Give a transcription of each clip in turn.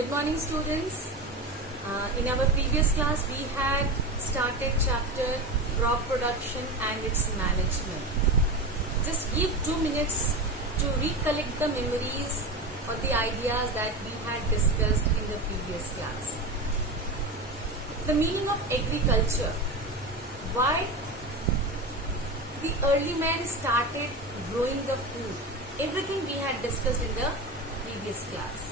Good morning, students. In our previous class, we had started chapter crop production and its management. Just give 2 minutes to recollect the memories or the ideas that we had discussed in the previous class. The meaning of agriculture. Why the early man started growing the food. Everything we had discussed in the previous class.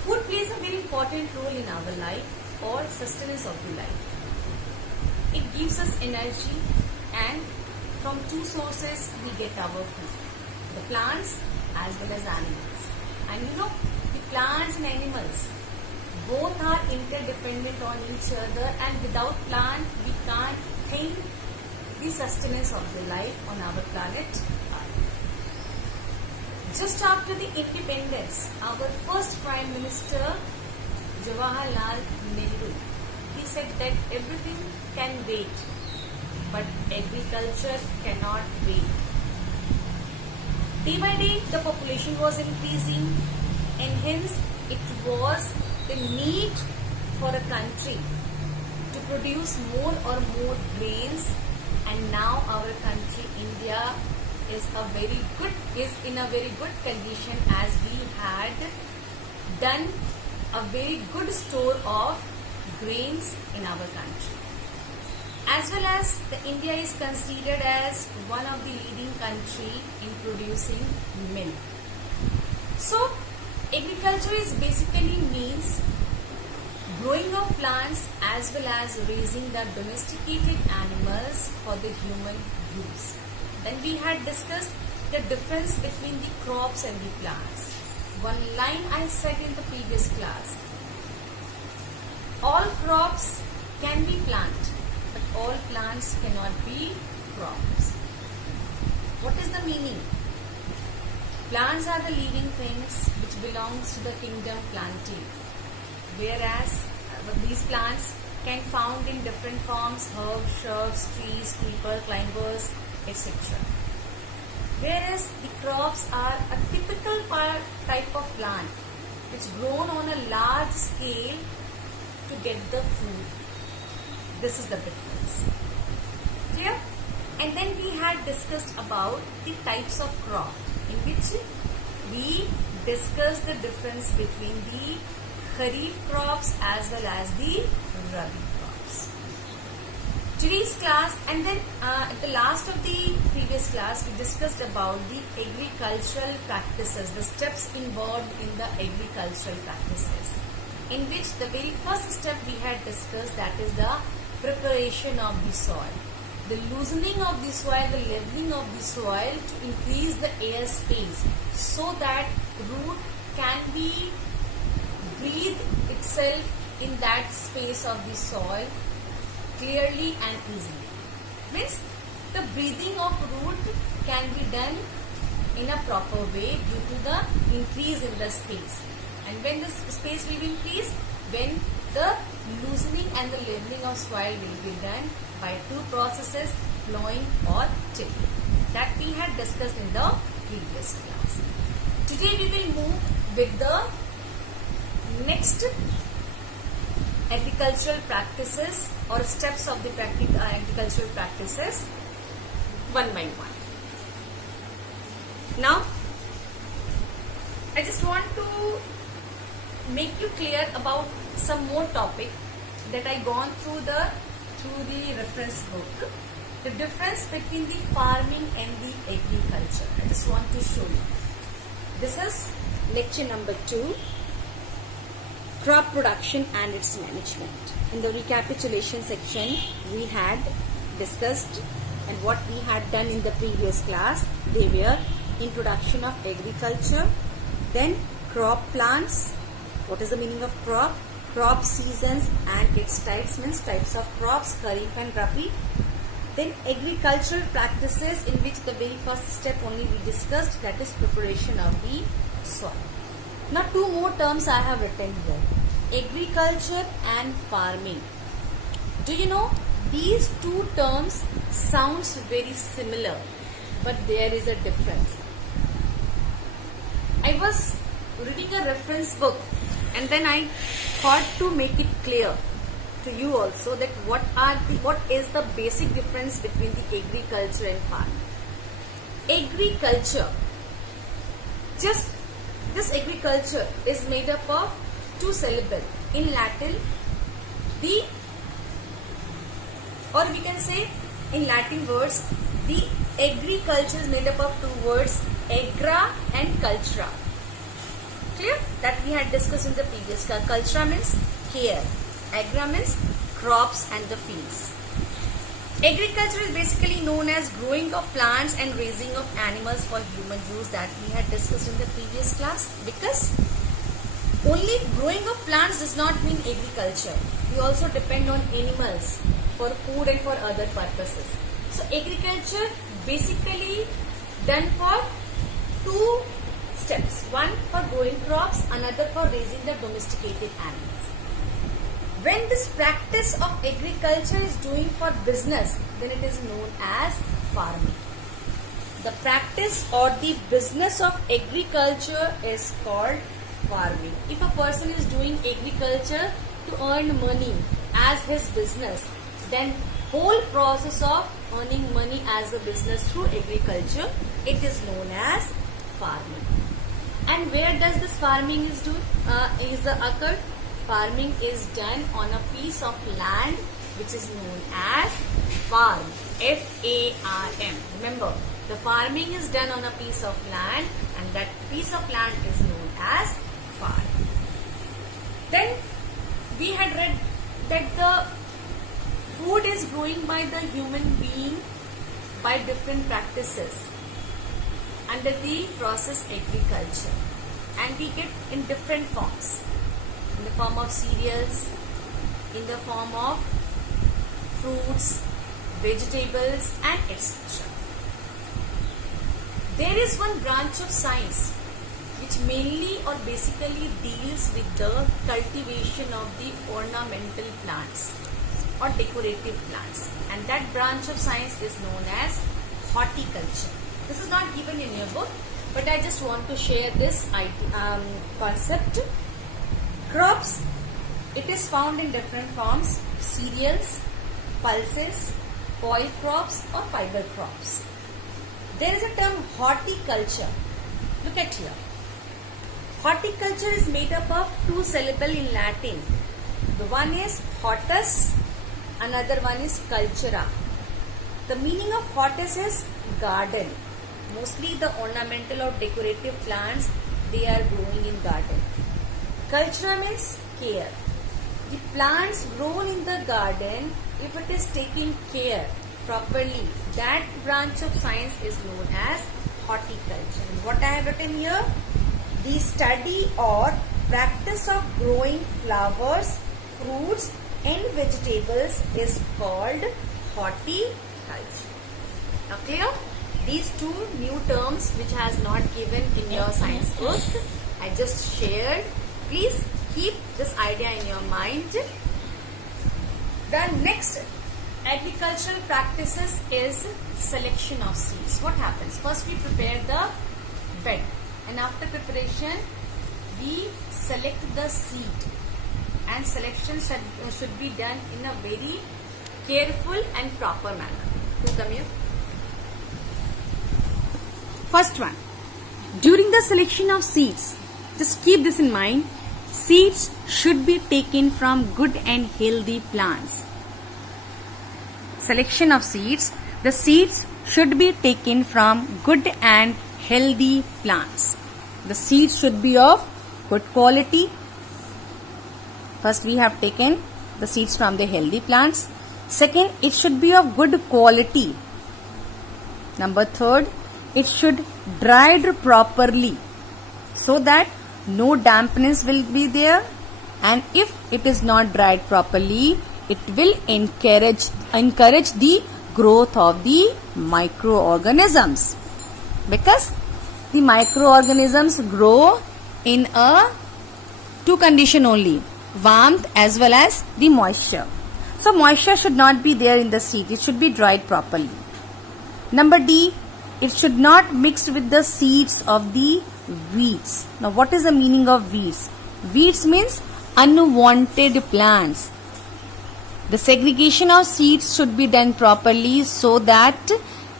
Food plays a very important role in our life or sustenance of the life. It gives us energy, and from two sources we get our food. The plants as well as animals. And the plants and animals both are interdependent on each other, and without plant we can't think the sustenance of the life on our planet. Just after the independence, our first Prime Minister, Jawaharlal Nehru, he said that everything can wait, but agriculture cannot wait. Day by day, the population was increasing, and hence it was the need for a country to produce more grains, and now our country, India, is in a very good condition, as we had done a very good store of grains in our country. As well as India is considered as one of the leading country in producing milk. So agriculture is basically means growing of plants as well as raising the domesticated animals for the human use. Then we had discussed the difference between the crops and the plants. One line I said in the previous class. All crops can be plant, but all plants cannot be crops. What is the meaning? Plants are the living things which belongs to the kingdom plantae, whereas these plants can found in different forms: herbs, shrubs, trees, creeper, climbers, etc. Whereas the crops are a typical type of plant which grown on a large scale to get the food. This is the difference. Clear? And then we had discussed about the types of crop, in which we discussed the difference between the Kharif crops as well as the Rabi crops. Today's class, and then at the last of the previous class, we discussed about the agricultural practices, the steps involved in the agricultural practices, in which the very first step we had discussed, that is the preparation of the soil, the loosening of the soil, the leveling of the soil to increase the air space so that root can be breathe itself in that space of the soil clearly and easily. Means the breathing of root can be done in a proper way due to the increase in the space. And when the space will increase, when the loosening and the leveling of soil will be done by two processes, plowing or tilling, that we had discussed in the previous class. Today we will move with the next agricultural practices or steps of the agricultural practices one by one. Now, I just want to make you clear about some more topic that I gone through the reference book. The difference between the farming and the agriculture. I just want to show you. This is lecture number 2. Crop production and its management. In the recapitulation section, we had discussed and what we had done in the previous class. They were introduction of agriculture, then crop plants. What is the meaning of crop? Crop seasons and its types, means types of crops, Kharif and Rabi. Then agricultural practices, in which the very first step only we discussed, that is preparation of the soil. Now 2 more terms I have written here, agriculture and farming. Do you know these 2 terms sounds very similar, but there is a difference. I was reading a reference book, and then I thought to make it clear to you also that what is the basic difference between the agriculture and farming. Agriculture, just this agriculture is made up of two syllables. In Latin, or we can say in Latin words, the agriculture is made up of two words, agra and cultura. Clear? That we had discussed in the previous class. Cultura means care, agra means crops and the fields. Agriculture is basically known as growing of plants and raising of animals for human use, that we had discussed in the previous class. Because only growing of plants does not mean agriculture. We also depend on animals for food and for other purposes. So agriculture basically done for two steps. One for growing crops, another for raising the domesticated animals. When this practice of agriculture is doing for business, then it is known as farming. The practice or the business of agriculture is called farming. If a person is doing agriculture to earn money as his business, then whole process of earning money as a business through agriculture, it is known as farming. And where does this farming is occurred? Farming is done on a piece of land which is known as farm. F-A-R-M. Remember, the farming is done on a piece of land, and that piece of land is known as farm. Then we had read that the food is growing by the human being by different practices under the process agriculture, and we get in different forms. In the form of cereals, in the form of fruits, vegetables, and etc. There is one branch of science which mainly or basically deals with the cultivation of the ornamental plants or decorative plants, and that branch of science is known as horticulture. This is not given in your book, but I just want to share this concept. Crops, it is found in different forms: cereals, pulses, oil crops or fiber crops. There is a term horticulture. Look at here. Horticulture is made up of two syllables in Latin. The one is hortus, another one is cultura. The meaning of hortus is garden. Mostly the ornamental or decorative plants, they are growing in garden. Cultura means care. The plants grown in the garden, if it is taken care properly, that branch of science is known as horticulture. And what I have written here, the study or practice of growing flowers, fruits and vegetables is called horticulture. Now clear? These two new terms which has not given in your science book, I just shared. Please keep this idea in your mind. The next agricultural practices is selection of seeds. What happens? First we prepare the bed, and after preparation we select the seed, and selection should be done in a very careful and proper manner. You come here. First one, during the selection of seeds, just keep this in mind, seeds should be taken from good and healthy plants. Selection of seeds, the seeds should be taken from good and healthy plants. The seeds should be of good quality. First we have taken the seeds from the healthy plants. Second, it should be of good quality. Number third, it should dried properly so that no dampness will be there, and if it is not dried properly, it will encourage the growth of the microorganisms, because the microorganisms grow in two condition only, warmth as well as the moisture. So moisture should not be there in the seed, it should be dried properly. Number D, it should not mix with the seeds of the weeds. Now what is the meaning of weeds? Weeds means unwanted plants. The segregation of seeds should be done properly so that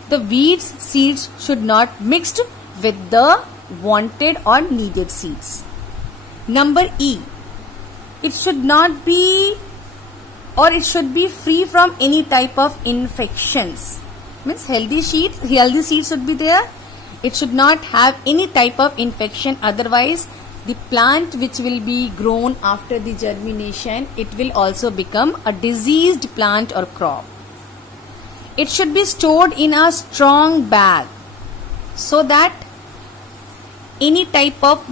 the weeds seeds should not mixed with the wanted or needed seeds. Number E. It should not be, or it should be free from any type of infections. Means healthy seeds should be there. It should not have any type of infection, otherwise the plant which will be grown after the germination, it will also become a diseased plant or crop. It should be stored in a strong bag so that any type of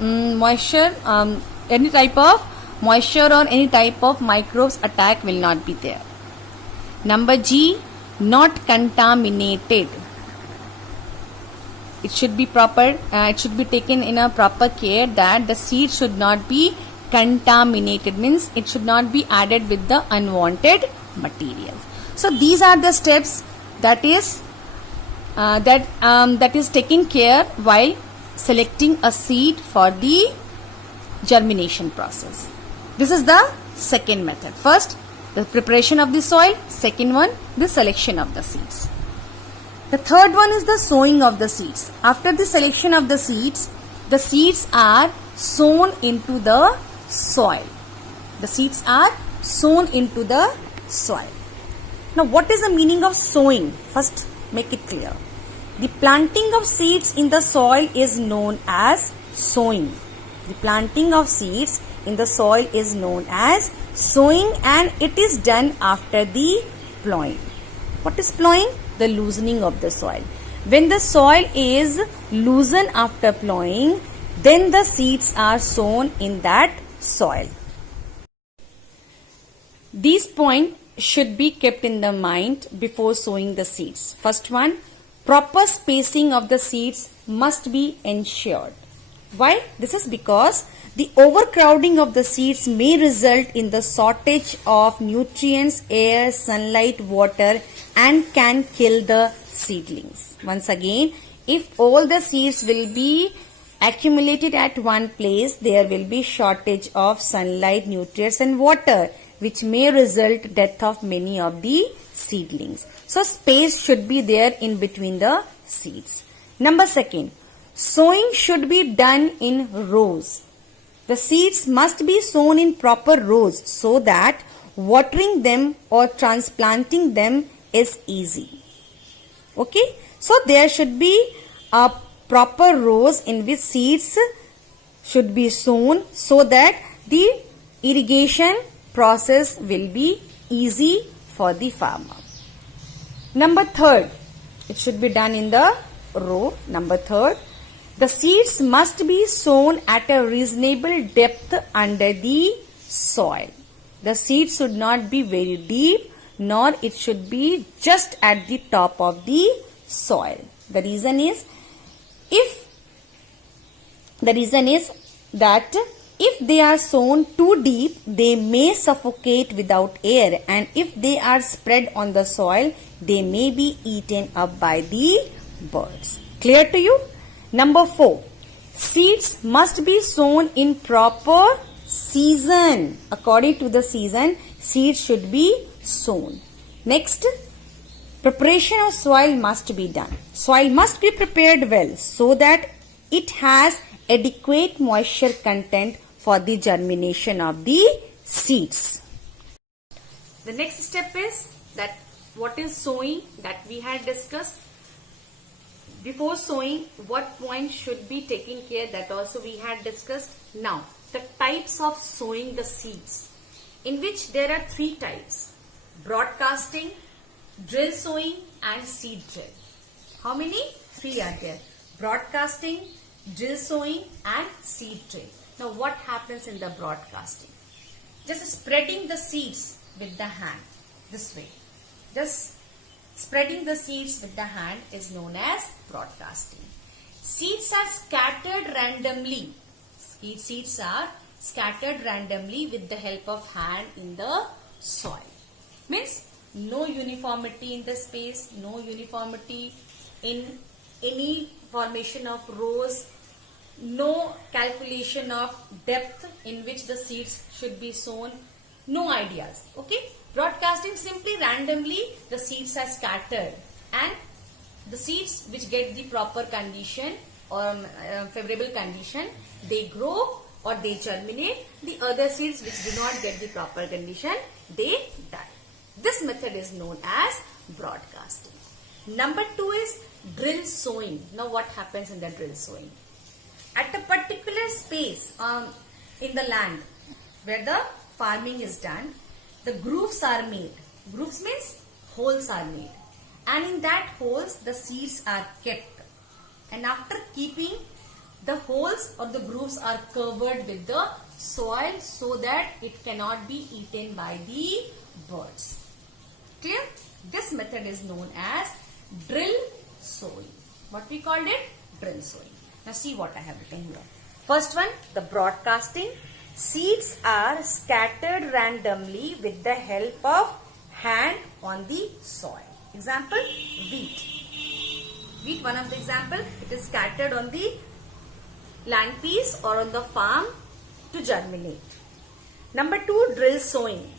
any type of moisture or any type of microbes attack will not be there. Number G, not contaminated. It should be proper, it should be taken in a proper care that the seed should not be contaminated, means it should not be added with the unwanted materials. So these are the steps that is taken care while selecting a seed for the germination process. This is the second method. First, the preparation of the soil. Second one, the selection of the seeds. The third one is the sowing of the seeds. After the selection of the seeds are sown into the soil. The seeds are sown into the soil. Now, what is the meaning of sowing? First, make it clear. The planting of seeds in the soil is known as sowing. The planting of seeds in the soil is known as sowing, and it is done after the plowing. What is plowing? The loosening of the soil. When the soil is loosened after plowing, then the seeds are sown in that soil. These points should be kept in the mind before sowing the seeds. First one, proper spacing of the seeds must be ensured. Why? This is because the overcrowding of the seeds may result in the shortage of nutrients, air, sunlight, water, and can kill the seedlings. Once again, if all the seeds will be accumulated at one place, there will be shortage of sunlight, nutrients, and water, which may result death of many of the seedlings. So space should be there in between the seeds. Number second, sowing should be done in rows. The seeds must be sown in proper rows so that watering them or transplanting them is easy. Okay, so there should be a proper rows in which seeds should be sown so that the irrigation process will be easy for the farmer. Number third, it should be done in the row. Number third, the seeds must be sown at a reasonable depth under the soil. The seeds should not be very deep, nor it should be just at the top of the soil. The reason is that if they are sown too deep, they may suffocate without air, and if they are spread on the soil, they may be eaten up by the birds. Clear to you? Number 4, seeds must be sown in proper season. According to the season, seeds should be sown. Next, preparation of soil must be done. Soil must be prepared well so that it has adequate moisture content for the germination of the seeds. The next step is that what is sowing, that we had discussed. Before sowing, what points should be taken care, that also we had discussed. Now, the types of sowing the seeds, in which there are 3 types: broadcasting, drill sowing, and seed drill. How many? 3 are there: broadcasting, drill sowing, and seed drill. Now, what happens in the broadcasting? Just spreading the seeds with the hand this way. Just spreading the seeds with the hand is known as broadcasting. Seeds are scattered randomly. Seeds are scattered randomly with the help of hand in the soil. Means no uniformity in the space, no uniformity in any formation of rows, no calculation of depth in which the seeds should be sown, no ideas. Okay, broadcasting, simply randomly the seeds are scattered, and the seeds which get the proper condition or favorable condition, they grow or they germinate. The other seeds which do not get the proper condition, they die. This method is known as broadcasting. Number 2 is drill sowing. Now what happens in the drill sowing? At a particular space in the land where the farming is done, the grooves are made. Grooves means holes are made, and in that holes the seeds are kept, and after keeping, the holes or the grooves are covered with the soil so that it cannot be eaten by the birds. Clear? This method is known as drill sowing. What we called it? Drill sowing. Now see what I have written here. First one, the broadcasting. Seeds are scattered randomly with the help of hand on the soil. Example, wheat. Wheat, one of the example, it is scattered on the land piece or on the farm to germinate. Number 2, drill sowing.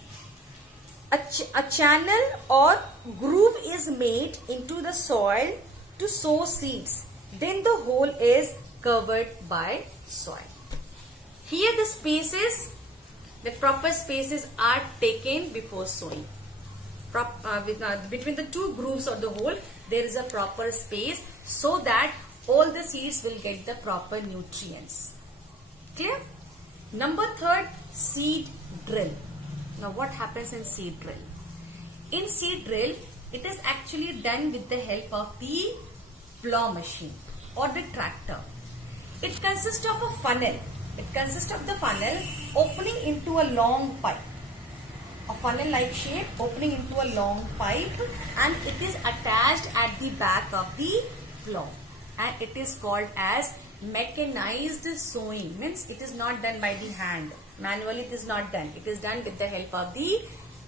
A channel or groove is made into the soil to sow seeds. Then the hole is covered by soil. Here the spaces, the proper spaces are taken before sowing. Between the two grooves or the hole, there is a proper space so that all the seeds will get the proper nutrients. Clear? Number 3, seed drill. Now what happens in seed drill? In seed drill, it is actually done with the help of the plow machine or the tractor. It consists of a funnel. It consists of the funnel opening into a long pipe. A funnel-like shape opening into a long pipe, and it is attached at the back of the plow. And it is called as mechanized sowing. Means it is not done by the hand. Manually it is not done. It is done with the help of the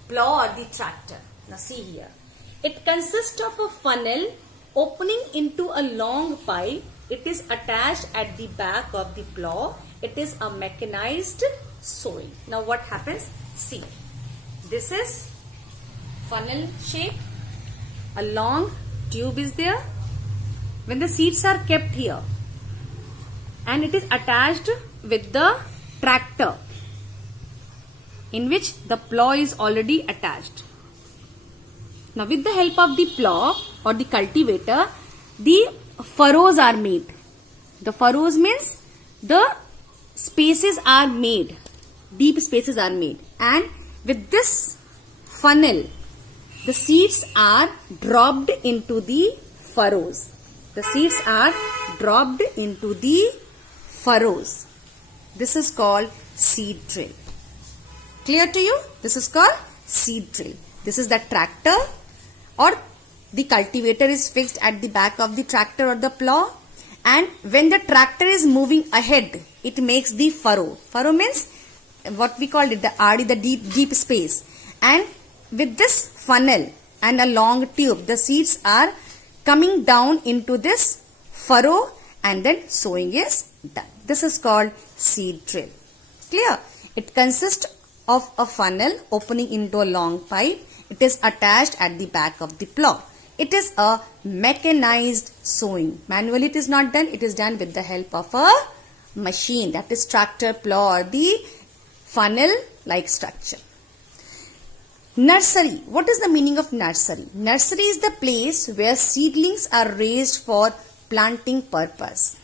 plow or the tractor. Now see here. It consists of a funnel opening into a long pipe. It is attached at the back of the plow. It is a mechanized sowing. Now what happens? See. This is funnel shape. A long tube is there. When the seeds are kept here, and it is attached with the tractor in which the plow is already attached. Now with the help of the plow or the cultivator, the furrows are made. The furrows means the spaces are made, deep spaces are made, and with this funnel, the seeds are dropped into the furrows. The seeds are dropped into the furrows. This is called seed drill. Clear to you? This is called seed drill. This is the tractor, or the cultivator is fixed at the back of the tractor or the plow, and when the tractor is moving ahead, it makes the furrow. Furrow means what we call it, the RD, the deep space. And with this funnel and a long tube, the seeds are coming down into this furrow, and then sowing is done. This is called seed drill. Clear? It consists of a funnel opening into a long pipe. It is attached at the back of the plow. It is a mechanized sowing. Manually it is not done. It is done with the help of a machine, that is tractor, plow, or the funnel like structure. Nursery. What is the meaning of nursery? Nursery is the place where seedlings are raised for planting purpose.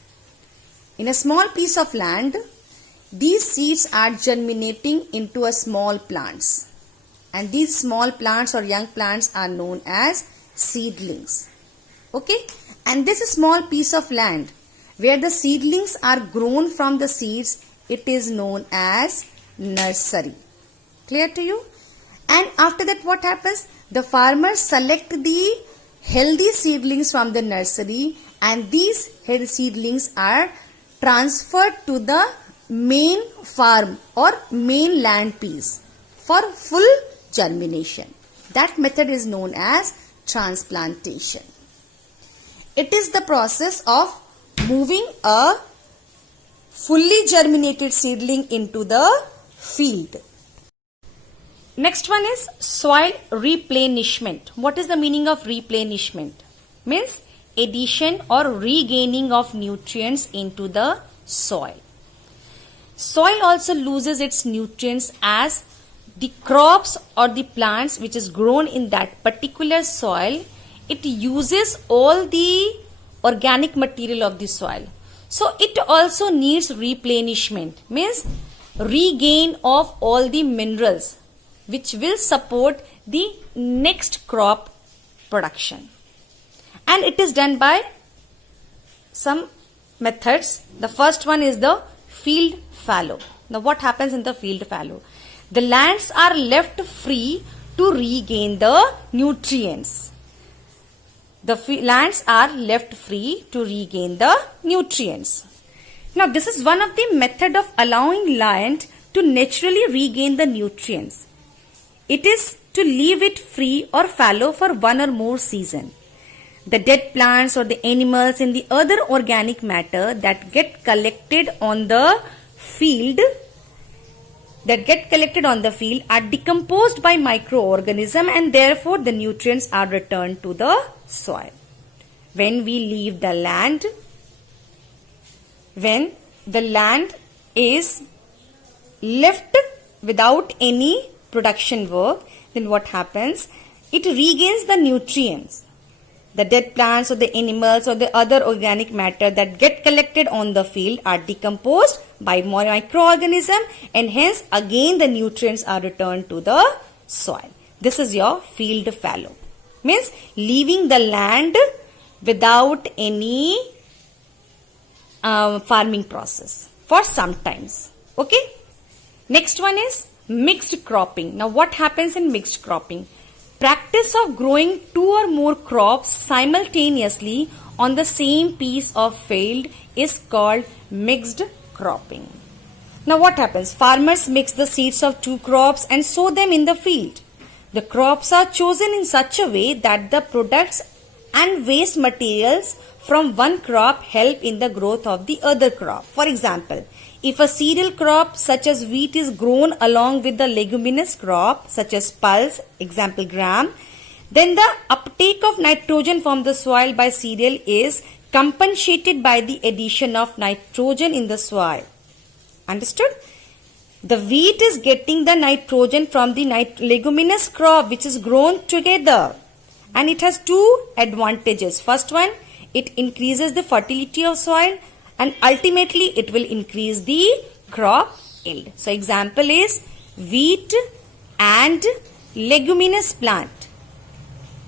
In a small piece of land, these seeds are germinating into a small plants, and these small plants or young plants are known as seedlings. Okay, and this small piece of land where the seedlings are grown from the seeds, it is known as nursery. Clear to you? And after that what happens? The farmers select the healthy seedlings from the nursery, and these healthy seedlings are transferred to the main farm or main land piece for full germination. That method is known as transplantation. It is the process of moving a fully germinated seedling into the field. Next one is soil replenishment. What is the meaning of replenishment? Means addition or regaining of nutrients into the soil. Soil also loses its nutrients as the crops or the plants which is grown in that particular soil, it uses all the organic material of the soil. So it also needs replenishment, means regain of all the minerals which will support the next crop production. And it is done by some methods. The first one is the field fallow. Now what happens in the field fallow? The lands are left free to regain the nutrients. The lands are left free to regain the nutrients. Now this is one of the method of allowing land to naturally regain the nutrients. It is to leave it free or fallow for one or more seasons. The dead plants or the animals and the other organic matter that get collected on the field are decomposed by microorganisms, and therefore the nutrients are returned to the soil. When we leave the land, when the land is left without any production work, then what happens? It regains the nutrients. The dead plants or the animals or the other organic matter that get collected on the field are decomposed by microorganisms, and hence again the nutrients are returned to the soil. This is your field fallow. Means leaving the land without any farming process for some times. Okay. Next one is mixed cropping. Now what happens in mixed cropping? Practice of growing two or more crops simultaneously on the same piece of field is called mixed cropping. Now what happens? Farmers mix the seeds of two crops and sow them in the field. The crops are chosen in such a way that the products and waste materials from one crop help in the growth of the other crop. For example, if a cereal crop such as wheat is grown along with the leguminous crop such as pulse, example gram, then the uptake of nitrogen from the soil by cereal is compensated by the addition of nitrogen in the soil. Understood? The wheat is getting the nitrogen from the leguminous crop which is grown together, and it has two advantages. First one, it increases the fertility of soil, and ultimately it will increase the crop yield. So example is wheat and leguminous plant.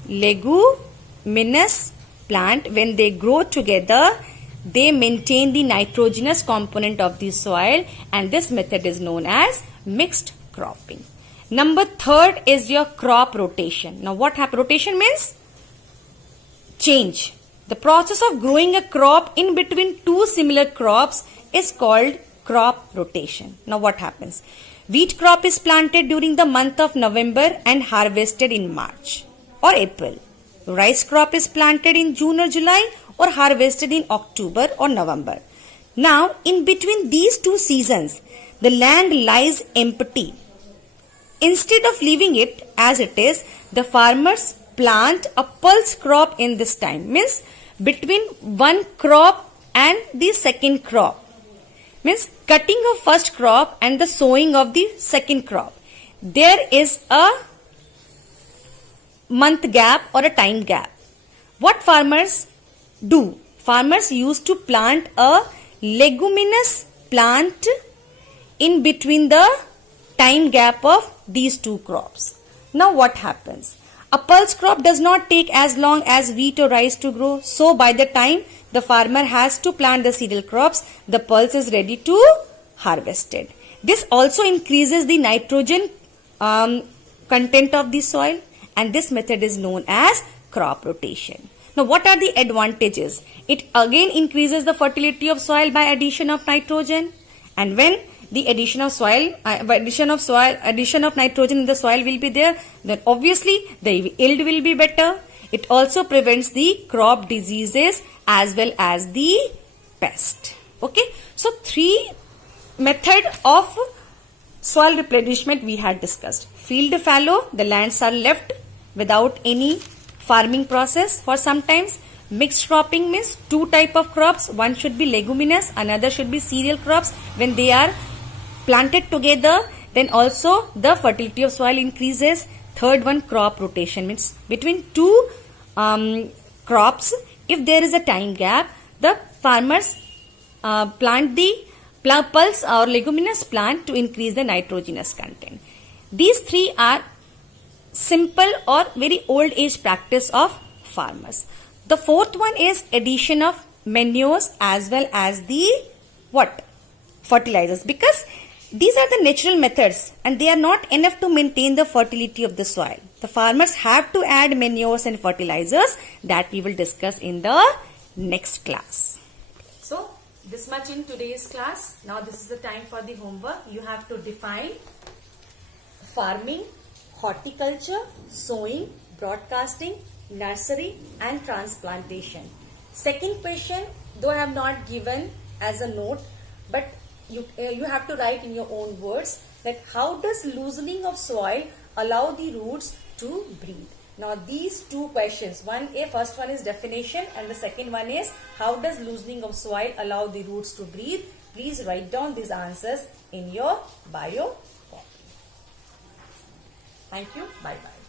Leguminous plant, when they grow together, they maintain the nitrogenous component of the soil, and this method is known as mixed cropping. Number third is your crop rotation. Now what happens? Rotation means change. The process of growing a crop in between two similar crops is called crop rotation. Now what happens? Wheat crop is planted during the month of November and harvested in March or April. Rice crop is planted in June or July or harvested in October or November. Now in between these two seasons, the land lies empty. Instead of leaving it as it is, the farmers plant a pulse crop in this time. Means between one crop and the second crop. Means cutting of first crop and the sowing of the second crop. There is a month gap or a time gap. What farmers do? Farmers used to plant a leguminous plant in between the time gap of these two crops. Now what happens? A pulse crop does not take as long as wheat or rice to grow. So by the time the farmer has to plant the cereal crops, the pulse is ready to harvested. This also increases the nitrogen content of the soil, and this method is known as crop rotation. Now what are the advantages? It again increases the fertility of soil by addition of nitrogen, and when the addition of nitrogen in the soil will be there, then obviously the yield will be better. It also prevents the crop diseases as well as the pest. Okay, so 3 method of soil replenishment we had discussed. Field fallow, the lands are left without any farming process for sometimes. Mixed cropping means 2 type of crops. One should be leguminous, another should be cereal crops. When they are planted together, then also the fertility of soil increases. Third one, crop rotation means between 2 crops, if there is a time gap, the farmers plant the pulse or leguminous plant to increase the nitrogenous content. These 3 are simple or very old age practice of farmers. The 4th one is addition of manures as well as the what? Fertilizers, because these are the natural methods and they are not enough to maintain the fertility of the soil. The farmers have to add manures and fertilizers that we will discuss in the next class. So this much in today's class. Now this is the time for the homework. You have to define farming, horticulture, sowing, broadcasting, nursery and transplantation. Second question, though I have not given as a note, but you have to write in your own words that how does loosening of soil allow the roots to breathe. Now these 2 questions, first one is definition and the second one is how does loosening of soil allow the roots to breathe. Please write down these answers in your bio copy. Thank you. Bye bye.